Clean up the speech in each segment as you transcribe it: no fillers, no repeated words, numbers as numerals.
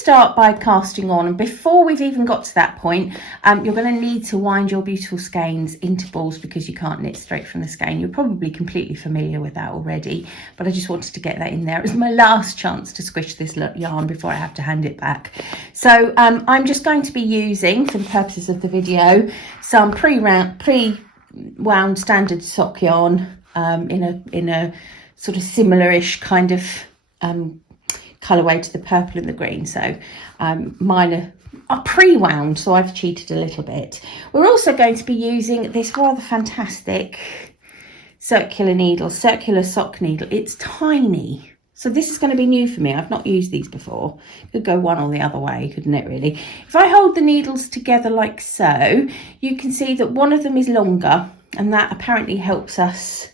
start by casting on, and before we've even got to that point, you're going to need to wind your beautiful skeins into balls because you can't knit straight from the skein. You're probably completely familiar with that already, but I just wanted to get that in there. It was my last chance to squish this yarn before I have to hand it back. So I'm just going to be using, for the purposes of the video, some pre-wound standard sock yarn in a sort of similar-ish kind of colourway to the purple and the green. So mine are pre-wound, so I've cheated a little bit. We're also going to be using this rather fantastic circular sock needle. It's tiny, so this is going to be new for me. I've not used these before. Could go one or the other way, couldn't it really? If I hold the needles together like so, you can see that one of them is longer, and that apparently helps us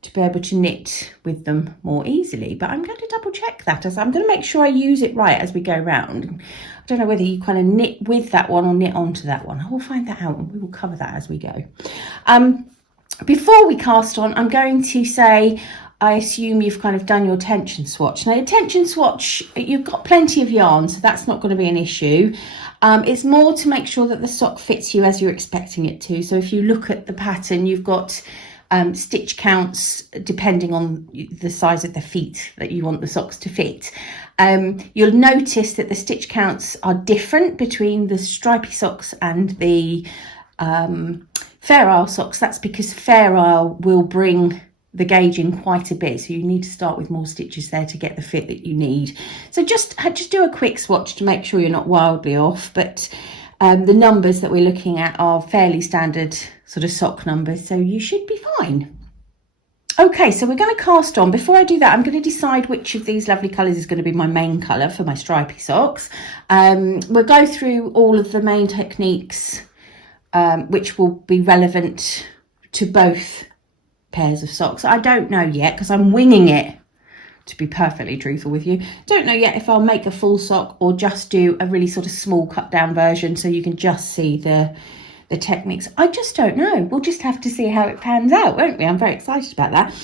to be able to knit with them more easily. But I'm going to double check that, as I'm going to make sure I use it right as we go round. I don't know whether you kind of knit with that one or knit onto that one. I will find that out, and we will cover that as we go. Before we cast on, I'm going to say, I assume you've kind of done your tension swatch. Now, your tension swatch, you've got plenty of yarn, so that's not going to be an issue. It's more to make sure that the sock fits you as you're expecting it to. So if you look at the pattern, you've got stitch counts depending on the size of the feet that you want the socks to fit. You'll notice that the stitch counts are different between the stripy socks and the Fair Isle socks. That's because Fair Isle will bring the gauge in quite a bit, so you need to start with more stitches there to get the fit that you need. So just do a quick swatch to make sure you're not wildly off, but the numbers that we're looking at are fairly standard sort of sock numbers, so you should be fine. Okay, so we're going to cast on. Before I do that, I'm going to decide which of these lovely colours is going to be my main colour for my stripy socks. We'll go through all of the main techniques which will be relevant to both pairs of socks. I don't know yet, because I'm winging it, to be perfectly truthful with you. Don't know yet if I'll make a full sock or just do a really sort of small cut down version so you can just see the techniques. I just don't know. We'll just have to see how it pans out, won't we? I'm very excited about that.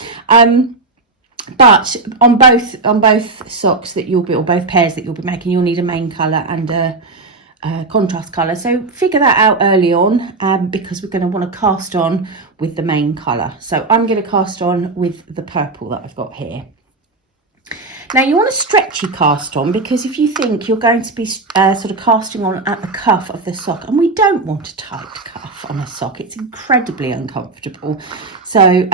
But on both socks that you'll be, or both pairs that you'll be making, you'll need a main colour and a contrast colour. So figure that out early on, because we're going to want to cast on with the main colour. So I'm going to cast on with the purple that I've got here. Now you want a stretchy cast on, because if you think you're going to be sort of casting on at the cuff of the sock, and we don't want a tight cuff on a sock, it's incredibly uncomfortable. So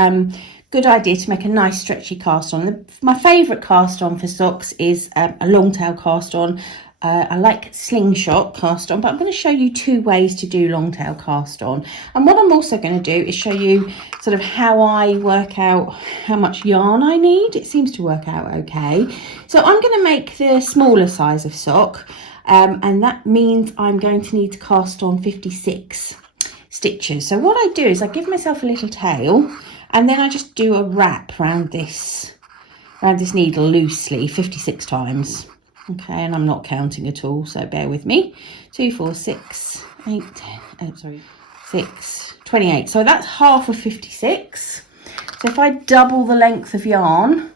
good idea to make a nice stretchy cast on. My favourite cast on for socks is a long tail cast on. I like slingshot cast on, but I'm going to show you two ways to do long tail cast on. And what I'm also going to do is show you sort of how I work out how much yarn I need. It seems to work out okay. So I'm going to make the smaller size of sock, and that means I'm going to need to cast on 56 stitches. So what I do is I give myself a little tail, and then I just do a wrap around this needle loosely 56 times. Okay, and I'm not counting at all, so bear with me. 2, 4, 6, 8, 10, 6, 28. So that's half of 56. So if I double the length of yarn,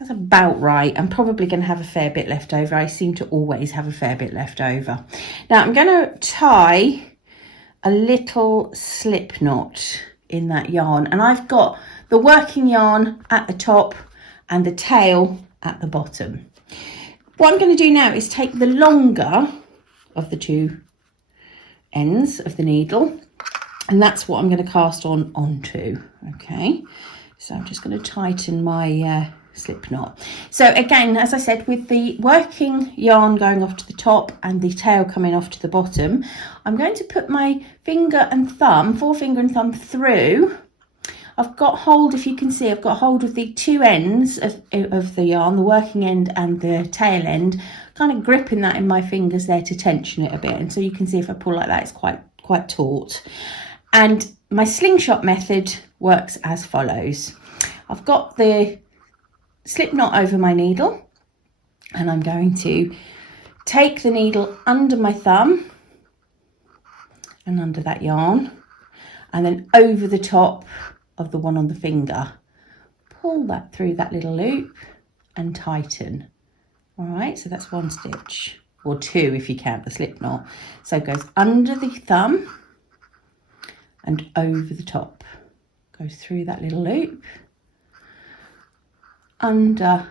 that's about right. I'm probably going to have a fair bit left over. I seem to always have a fair bit left over. Now I'm going to tie a little slip knot in that yarn, and I've got the working yarn at the top and the tail at the bottom. What I'm going to do now is take the longer of the two ends of the needle, and that's what I'm going to cast on onto. Okay, so I'm just going to tighten my slip knot. So again, as I said, with the working yarn going off to the top and the tail coming off to the bottom, I'm going to put my finger and thumb, forefinger and thumb through. I've got hold, if you can see, I've got hold of the two ends of the yarn, the working end and the tail end, kind of gripping that in my fingers there to tension it a bit. And so you can see if I pull like that, it's quite taut. And my slingshot method works as follows. I've got the slip knot over my needle, and I'm going to take the needle under my thumb and under that yarn, and then over the top of the one on the finger, pull that through that little loop and tighten. All right, so that's one stitch. or 2 if you count the slip knot. So it goes under the thumb and over the top. Goes through that little loop, under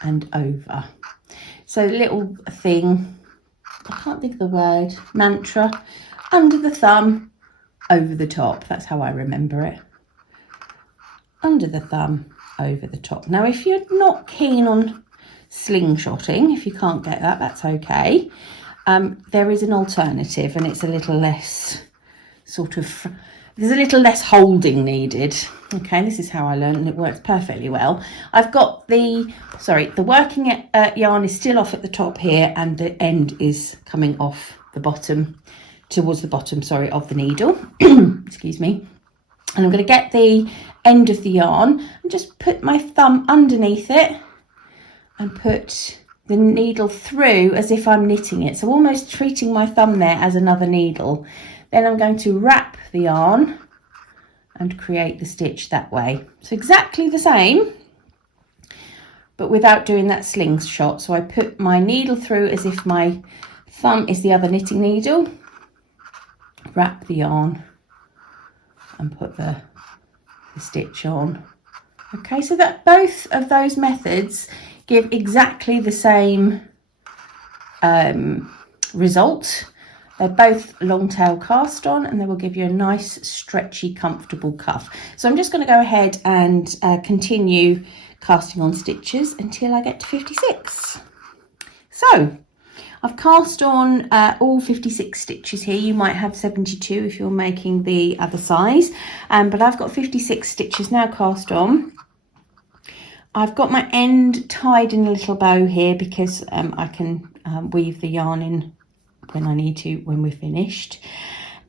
and over. So little thing, I can't think of the word, mantra, under the thumb, over the top. That's how I remember it. Under the thumb, over the top. Now, if you're not keen on slingshotting, if you can't get that, that's okay. There is an alternative, and it's a little less sort of, there's a little less holding needed. Okay, this is how I learned, and it works perfectly well. I've got the working yarn is still off at the top here, and the end is coming off the bottom, towards the bottom, sorry, of the needle. Excuse me. And I'm going to get the end of the yarn and just put my thumb underneath it and put the needle through as if I'm knitting it. So almost treating my thumb there as another needle. Then I'm going to wrap the yarn and create the stitch that way. So exactly the same, but without doing that slingshot. So I put my needle through as if my thumb is the other knitting needle, wrap the yarn and put the stitch on. Okay, so that both of those methods give exactly the same result. They're both long tail cast on, and they will give you a nice stretchy comfortable cuff. So I'm just going to go ahead and continue casting on stitches until I get to 56. So I've cast on all 56 stitches here. You might have 72 if you're making the other size, but I've got 56 stitches now cast on. I've got my end tied in a little bow here because I can weave the yarn in when I need to, when we're finished.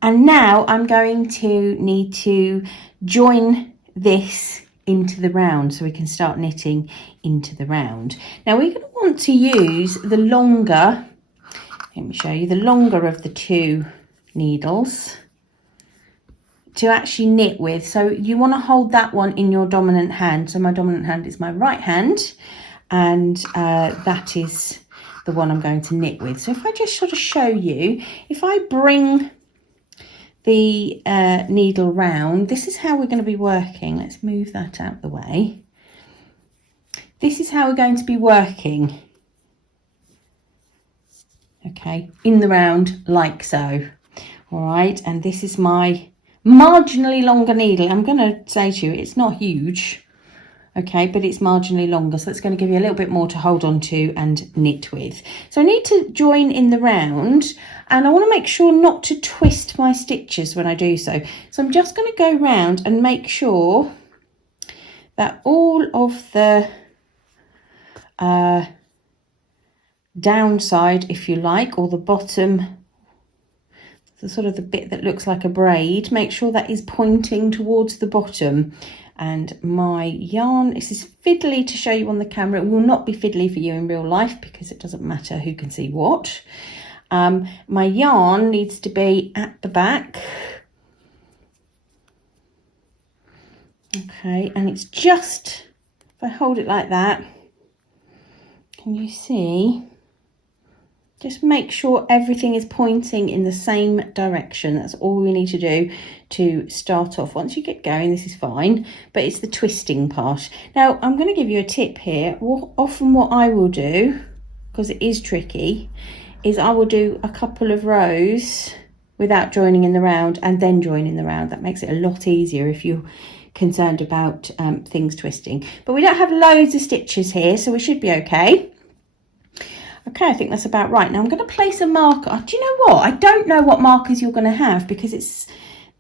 And now I'm going to need to join this into the round so we can start knitting into the round. Now we're going to want to use the longer, let me show you, the longer of the 2 needles to actually knit with. So you want to hold that one in your dominant hand. So my dominant hand is my right hand, and that is the one I'm going to knit with. So if I just sort of show you, if I bring the needle round, this is how we're going to be working. Let's move that out the way. This is how we're going to be working. Okay, in the round like so. All right, and this is my marginally longer needle. I'm going to say to you, it's not huge. Okay, but it's marginally longer, so it's going to give you a little bit more to hold on to and knit with. So I need to join in the round, and I want to make sure not to twist my stitches when I do so. So I'm just going to go round and make sure that all of the downside, if you like, or the bottom, the sort of the bit that looks like a braid, make sure that is pointing towards the bottom. And my yarn, this is fiddly to show you on the camera. It will not be fiddly for you in real life because it doesn't matter who can see what. My yarn needs to be at the back. Okay, and it's just, if I hold it like that, can you see? Just make sure everything is pointing in the same direction. That's all we need to do to start off. Once you get going, this is fine, but it's the twisting part. Now, I'm going to give you a tip here. Often what I will do, because it is tricky, is I will do a couple of rows without joining in the round and then join in the round. That makes it a lot easier if you're concerned about things twisting. But we don't have loads of stitches here, so we should be okay. Okay, I think that's about right. Now I'm going to place a marker. Do you know what? I don't know what markers you're going to have because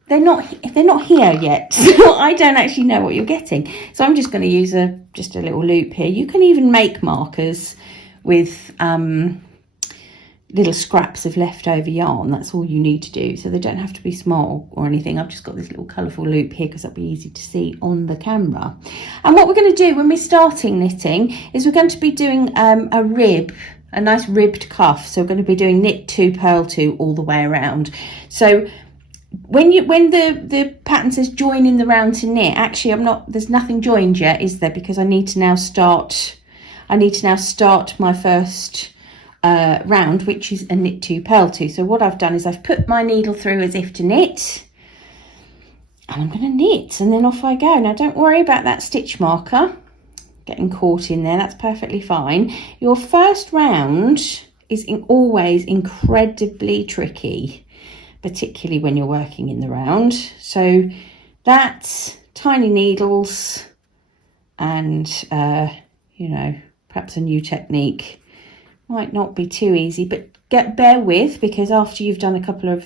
they're not here yet. So I don't actually know what you're getting. So I'm just going to use just a little loop here. You can even make markers with little scraps of leftover yarn. That's all you need to do. So they don't have to be small or anything. I've just got this little colourful loop here because that'll be easy to see on the camera. And what we're going to do when we're starting knitting is we're going to be doing a rib. A nice ribbed cuff. So we're going to be doing knit 2, purl 2 all the way around. So when the pattern says join in the round to knit, actually there's nothing joined yet, is there? Because I need to now start my first round, which is a knit 2 purl 2. So what I've done is I've put my needle through as if to knit, and I'm going to knit, and then off I go. Now don't worry about that stitch marker getting caught in there, that's perfectly fine. Your first round is always incredibly tricky, particularly when you're working in the round. So that's tiny needles and you know, perhaps a new technique might not be too easy, but bear with, because after you've done a couple of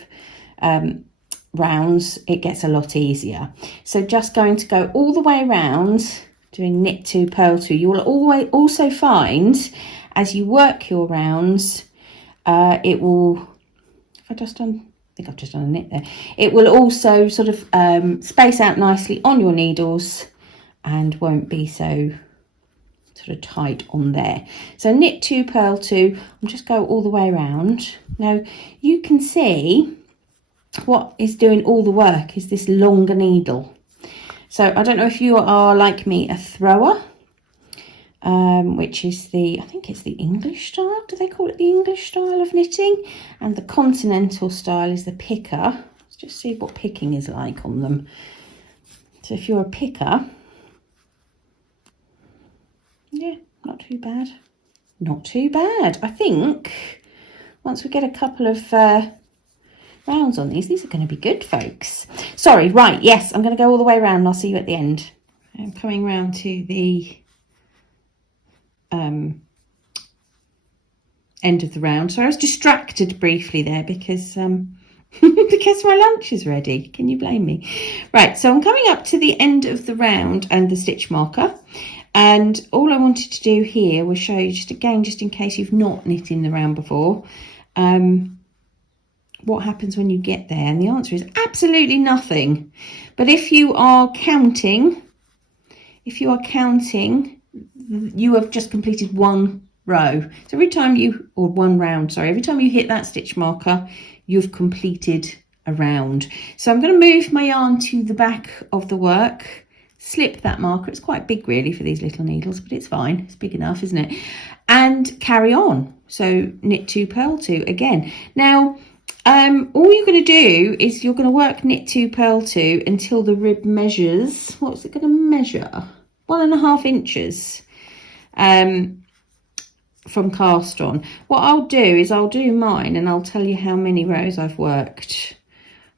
rounds it gets a lot easier. So just going to go all the way around doing knit 2 purl 2. You will always also find as you work your rounds, it will, I think I've just done a knit there, it will also sort of space out nicely on your needles and won't be so sort of tight on there. So knit 2 purl 2, and just go all the way around. Now you can see what is doing all the work is this longer needle. So I don't know if you are like me, a thrower, which is I think it's the English style. Do they call it the English style of knitting? And the continental style is the picker. Let's just see what picking is like on them. So if you're a picker, yeah, not too bad. Not too bad. I think once we get a couple of rounds on these are going to be good, folks. Sorry, right, yes, I'm going to go all the way around and I'll see you at the end. I'm coming round to the end of the round. So I was distracted briefly there because because my lunch is ready. Can you blame me? Right, so I'm coming up to the end of the round and the stitch marker, and all I wanted to do here was show you just again, just in case you've not knit in the round before, what happens when you get there. And the answer is absolutely nothing. But if you are counting, you have just completed one row. So every time one round, sorry, every time you hit that stitch marker, you've completed a round. So I'm going to move my yarn to the back of the work, slip that marker. It's quite big really for these little needles, but it's fine. It's big enough, isn't it? And carry on. So knit 2 purl 2 again. Now, all you're going to do is you're going to work knit 2 purl 2 until the rib measures, what's it going to measure? 1.5 inches from cast on. What I'll do is I'll do mine and I'll tell you how many rows I've worked.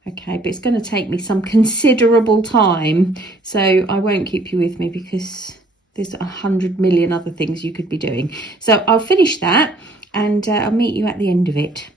Okay, but it's going to take me some considerable time, so I won't keep you with me because there's 100 million other things you could be doing. So I'll finish that and I'll meet you at the end of it.